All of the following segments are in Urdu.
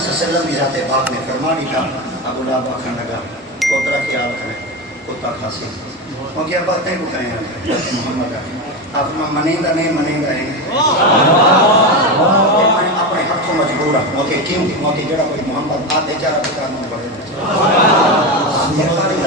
صلی اللہ علیہ وسلم کی ذات پاک نے فرما دیا ابو لہب آخر لگا پوترا خیال کرے کتا کھاسی وہ کیا باتیں کو کہیں محمد آپ منیں گا نہیں منیں گا اپنے ہاتھوں مجبور ہے موقع کیوں موقع جڑا کوئی محمد آتے چارہ بتا نہیں پڑے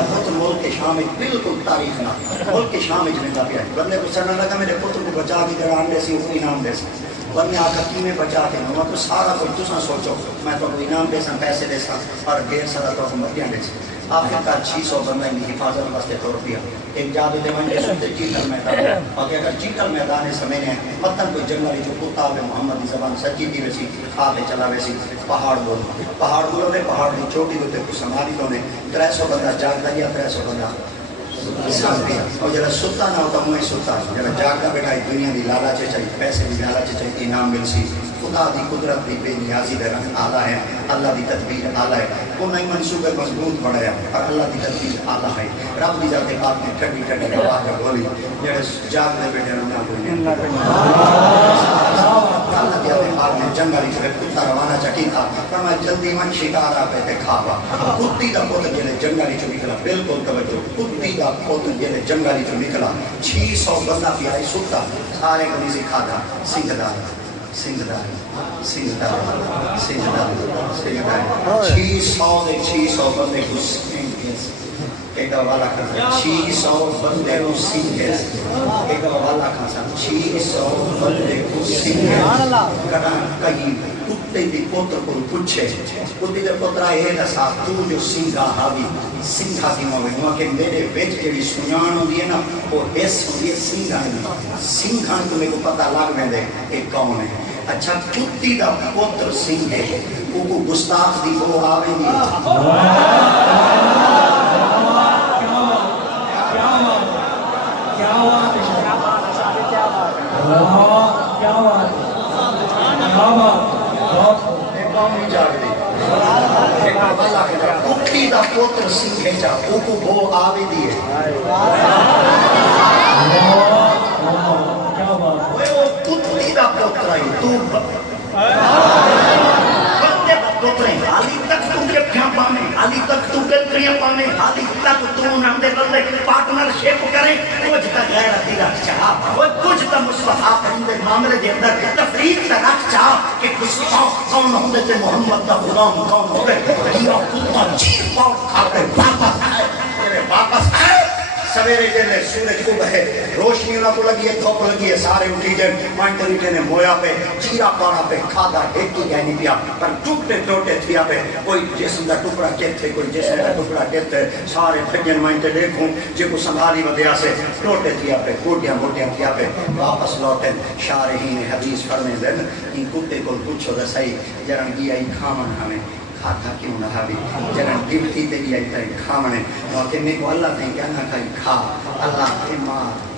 پتر ملک کے شام بالکل تاریخ نہ ملک کے شام میں پیا بندے کو سڑنا لگا میرے پتر کو بچا کے جگہ آنڈے سی وہ انعام دے سکتے ورنہ آخر کی میں بچا کے میں تو سارا کچھ تساں سوچو میں تو انعام دے ساں پیسے دے ساں اور غیر صدا تو مردیاں دے ساں آخر کا 600 بندہ ان کی حفاظت واسطے تو روپیہ ایک جادو دے منجے سنتے چیٹل میدان اور اگر چیٹل میدان ہے سمینے پتن کوئی جنگلی جو کتا ہوئے محمد کی زبان سچی دی ویسی کھا لے چلا ویسی پہاڑ بولو نے پہاڑ کی چوٹی دوتے کچھ سنبھالی تو نے 300 بندہ جاگ دا یا 300 بندہ اور جب ستا نہ ہوتا مجھے ستا جب جاگا بیٹھا دنیا کی لالچ چاہیے پیسے کی لالچ چاہیے انعام مل سی خدا دی قدرت دی بے نیازی کا رنگ آلہ ہے اللہ دی تدبیر آلہ ہے وہ نہیں منصوبے مضبوط بڑھایا اور اللہ دی تدبیر آلہ ہے رب دی ذات پاک نے ٹھڈی ٹھڈی گواہ کا بولی جب جاگ دے بیٹھے رہنا کوئی اللہ دی ذات پاک نے جنگلی جو کتا روانہ چکی تھا پر میں جلدی من شکار آ پہ کھاوا کتی دا پوت جلے جنگلی جو نکلا بالکل توجہ کتی دا پوت جلے جنگلی جو نکلا 600 بندہ پیائی سکتا سارے کو نہیں کھا تھا سنگدار سنگدار سنگدار سنگدار سنگدار 600 بندے کو سنگیس ایک والا کھا 600 بندے کو سنگیس ایک والا کھا 600 بندے کو سنگیس کڑا کہیں کتے دی پوتر کو پوچھے کتے دی پوترہ ہے دسا تو جو سنگھا ہاوی سنگھا کی موے ہوا کہ میرے بیچ کے بھی سنیان ہو دیئے نا وہ ایس ہو دیئے سنگھا نہیں سنگھا تمہیں کو پتہ لگ میں دے ایک کون ہے اچھا کتی دا پوتر سنگھ ہے وہ کو گستاخ دی وہ آویں دی کتی دا پوتر سنگھ ہے جا وہ کو وہ آویں دی کتی دا پوتر آئی تو بندے دا پوتر آئی حالی تک تم کے پھیاں پانے حالی تک تم کے کریاں پانے حالی تک تم نمدے بندے پارٹنر شیپ کریں کچھ تا غیر عدی رکھ چاہا وہ کچھ تا مصبحہ پہندے معاملے دے اندر تفریق تا رکھ چاہا کہ گستاخ کون ہوندے تے محمد دا غلام کون ہوندے کیا کتا چیر پاؤ کھاتے واپس آئے میرے واپس آئے سویرے جلے سورج کو بہے روشنی انہوں کو لگی ہے دھوپ لگی ہے سارے اٹھی جن مانٹریٹے نے مویا پہ چیرا پانا پہ کھادا ایک کی گہنی پیا پر ٹوٹے ٹوٹے تھیا پہ کوئی جسم دا ٹکڑا کہتے کوئی جسم دا ٹکڑا کہتے سارے پھجن مانٹے دیکھوں جے کو سنبھالی ودیا سے ٹوٹے تھیا پہ گوٹیاں گوٹیاں تھیا پہ واپس لوٹن شارحین حدیث فرمے دن ان کتے کو پوچھو دا صحیح جرن گیا ہی کھامن ہمیں کھاتا کیوں نہ بھی جنن ڈیوٹی تے گیا ہی کھامنے کہ میں کو اللہ تھیں کیا نہ کھائی کھا اللہ کے مار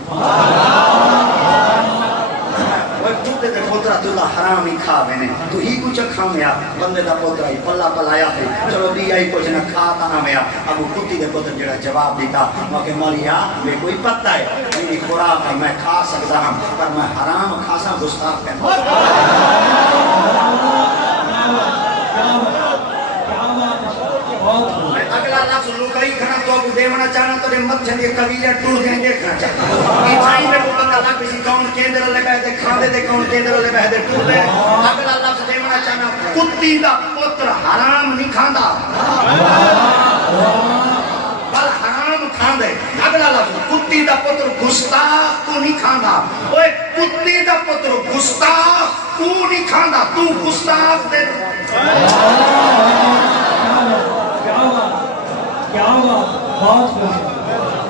وہ کتے تے پوترہ تو اللہ حرام ہی کھا میں نے تو ہی کچھ کھامیا بندے دا پوترہ ہی پلا پلایا ہے چلو دیا ہی کچھ نہ کھاتا نہ میا اب وہ کتی دے پوتر جڑا جواب دیتا کہ مولیا میں کوئی پتہ ہے میری خوراک ہے میں کھا سکتا ہوں پر میں حرام کھاسا گستاخ اگلا لفظ لکائی کھنا تو ابو دیونا چاہنا تو مت جھنگے قبیلہ ٹور دیں دیکھنا چاہتا ایتھائی میں کو پتہ لگ کسی کون کیندر لے بہتے کھاندے دے کون کیندر لے بہتے ٹور دیں اگلا لفظ دیونا چاہنا کتی دا پتر حرام نہیں کھاندا بل حرام کھاندے اگلا لفظ کتی دا پتر گستاخ کو نہیں کھاندا اوے کتی دا پتر گستاخ تو نہیں کھاندا تو گستاخ دے کیا بات بہت خوش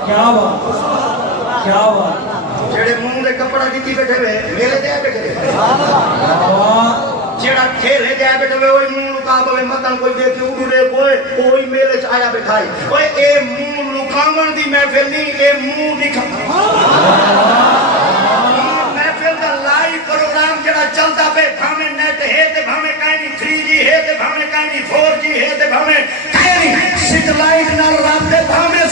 کیا بات جڑے منہ دے کپڑا کیتی بیٹھے ہوئے میلے دے بیٹھے جڑا کھیلے دے بیٹھے ہوئے وہی منہ لکا بولے متن کوئی دیکھے اڑو دے کوئی وہی میلے چ آیا بیٹھائی اوے اے منہ لکاون دی محفل نہیں اے منہ دکھا محفل دا لائیو پروگرام جڑا چلدا پے بھاویں نیٹ ہے تے بھاویں کہیں 3G ہے تے بھاویں کہیں 4G ہے تے بھاویں کہیں سیٹلائٹ نال رابطے بھاویں